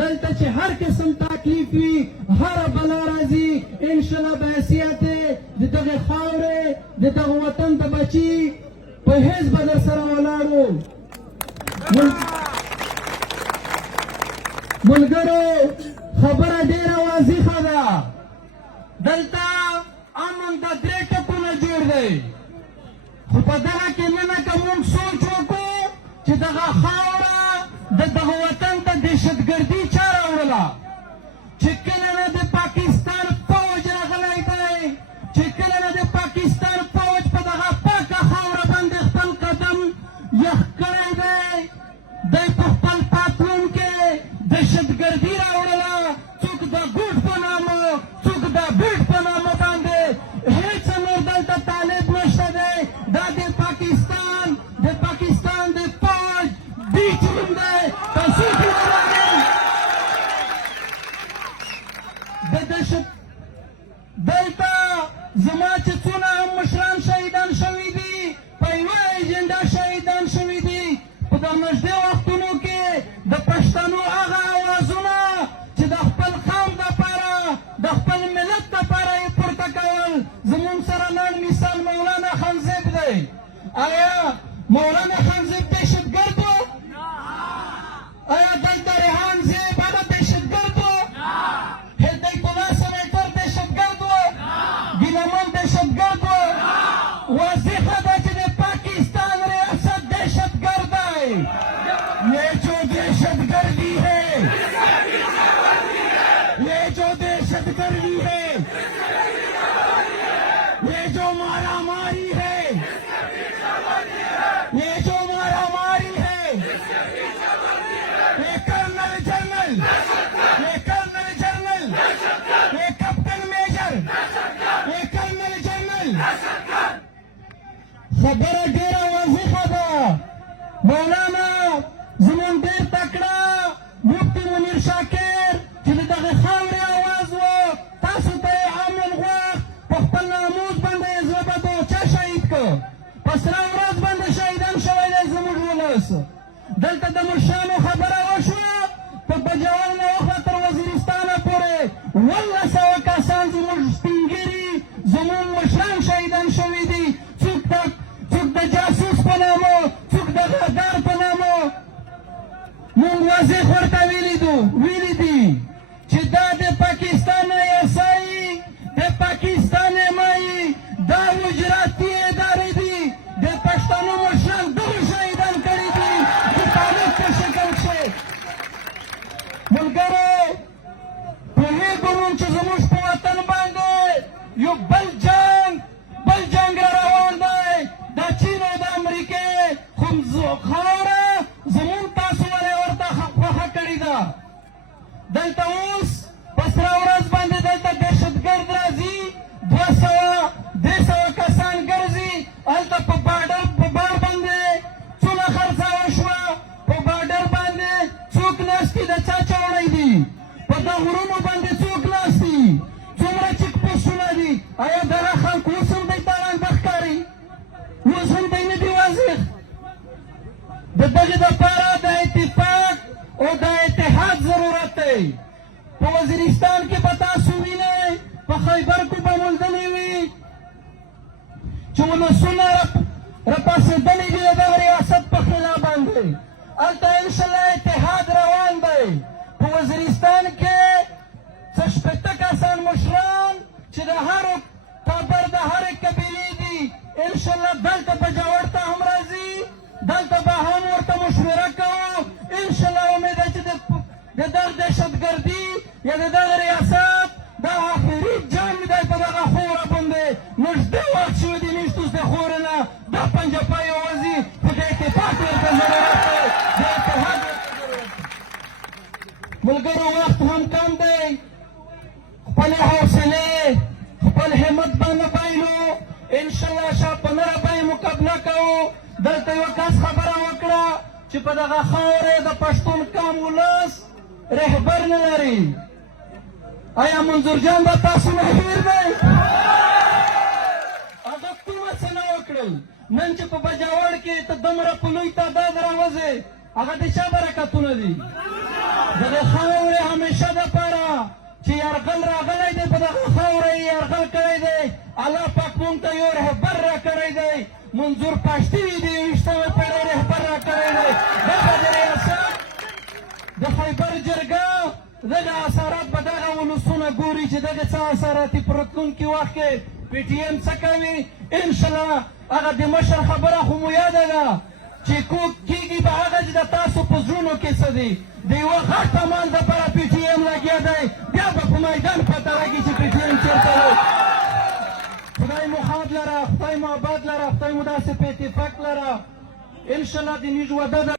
دلته چې هر قسم تکلیف وي هره بلا راځي انشاءالله به حیثیت د دغې خاورې د دغه وطن ته بچي په حزب به در سره ولاړو ملګرو خبره ډېره واضحه ده دلته امن د درې ټکونه جوړ دی خو په دغه کې نن که موږ سوچ وکړو چې دغه خاوره د دغه وطن ته دهشتګردي چا راوړله چې کله نه د پاکستان فوج راغلی دی چې کله نه د پاکستان فوج په دغه پاکه خاوره باندې خپل قدم یخ کړی دی دی په خپل پاتلون کې دهشتګردي راوړله څوک د ګوټ په نامه څوک د بیټ په نامه باندې هېڅ نور دلته طالب نشته دی دا د پاکستان د فوج بیچ روم دی تصویب ورغی د دهشت دلته زما چې څونه هم مشران شهیدان شوي دي په یوه ایجنډا شهیدان شوي دي په دا نږدې وختونو کې د پښتنو هغه اوازونه چې د خپل قوم دپاره د خپل ملت دپاره یې پورته کول زموږ سره نن مثال مولانا خانزیب دی آیا مولانا خانزیب دهشتګرد و آیا دلته ریحان زیب هغه دهشتګرد و هدایت الله سمیتر دهشتګرد و ګیلمن دهشتګرد و واضحه ده چې د پاکستان ریاست دهشتګرد دی یہ جو دہشتگردی ہے یہ جو دہشتگردی ہے یہ جو مارا ماری ہے یہ جو مارا ماری ہے یہ کرنل جنرل یہ کرنل جنرل یہ کیپٹن میجر یہ کرنل جنرل خبره ډېره واضحه ده مولانا زموږ ډېر تکړه مفتي منیر شاکر چې د دغې خاورې اواز و تاسو ته یې امن غوښت په خپل ناموس باندې یې زړه بد و چا شهید کړ په سره ورځ باندې شهیدان شوی دی زموږ ولس دلته د مشرانو خبره وشوه په بجوال نه واخله تر وزیرستانه پورې 1800 کسان زموږ سپین ږیري زموږ مشران شهیدان شوي دي څوک د جاسوس په نامه څوک د غدار په نامه مونږ واضح ورته ویلي دي چې دا د پاکستان ایسایي د پاکستان امایي دا وجراتي ادارې دي د پښتنو مشران دغه شهیدان کړي دي د طالب په شکل کښې ملګرو پوهېږو مونږ چې زموږ په وطن باندې یو بل جنګ را روان دی د چین او د امریکې خاوره زموږ تاسو ولې ورته خوښه کړې ده دلته اوس په سره ورځ باندې دلته دهشتګرد راځي 200 کسان ګرځي هلته په باډر باندې څونه خرڅه وشوه په باډر باندې څوک ناست دي د چا چوړی دي په د غرونو باندې څوک ناست دي څومره چیک پوسټونه دي آیا دغه خلک اوس هم دی ته ړانده ښکاري اوس هم دی نه دي واضح د دغې دپاره د اتفاق او د اتحاد ضرورت دی په وزیرستان کې به تاسو وینئ په خیبر کې به موندلې وي چې ولسونه راپاڅېدلي دي د دغه ریاست په خلاف باندې هلته انشاءالله اتحاد روان دی په وزیرستان کې څه شپېته کسان مشران چې د هرو تابر د هرې قبیلې دي انشاءالله دلته بجاور ته هم راځي دلته به هم ورته مشوره کوو انشاءالله امید ده چې د دغه دهشتګردي یا د دغه ریاست دا آخري جنګ دی په دغه خوره باندې نږدې وخت شوی دی میشت اوس د خورې نه دا پنجپای وځي خو د اتفاق ورته ضرورت دی د اتحاد ملګرو وخت هم کم دی خپلې حوصلې خپل همت به نه بایلو انشاءالله شاپه نه راباندې مقابله کوو دلته یوه کس خبره وکړه چې په دغه خاورې د پښتون قوم ولس رهبر نه لري آیا منظور جان به تاسو نه هېر دی هغه کومه څه نه وکړل نن چې په بجاوړ کې ته دومره په لوی تعداد راوځې هغه د چا برکتونه دي د دې خاورې افغان راغلی دی په دغه خاوره یې یرغل کړی دی الله پاک موږ ته یو رهبر را کړی دی منظور پاشتوي د 21مې پېړۍ رهبر را کړی دی دغه د ریاست د خیبر جرګه دغه اثرات به دغه ولسونه ګوري چې دغه څه اثرات یې په راتلونکي وخت کې پی ټي ایم څه کوي انشاءالله هغه د مشر خبره خو مو یاده ده چې کوک کېږي به هغه چې د تاسو په زړونو کې څه دي د یوه غټ عمل دپاره پی ټي ایم لګیا دی بیا به په میدان پته لګي چې پی ټي ایم چېرته دی خدای مو ښاد لره خدای مو آباد لره خدای مو داسې په اتفاق لره انشاءالله د نیژ وعده ده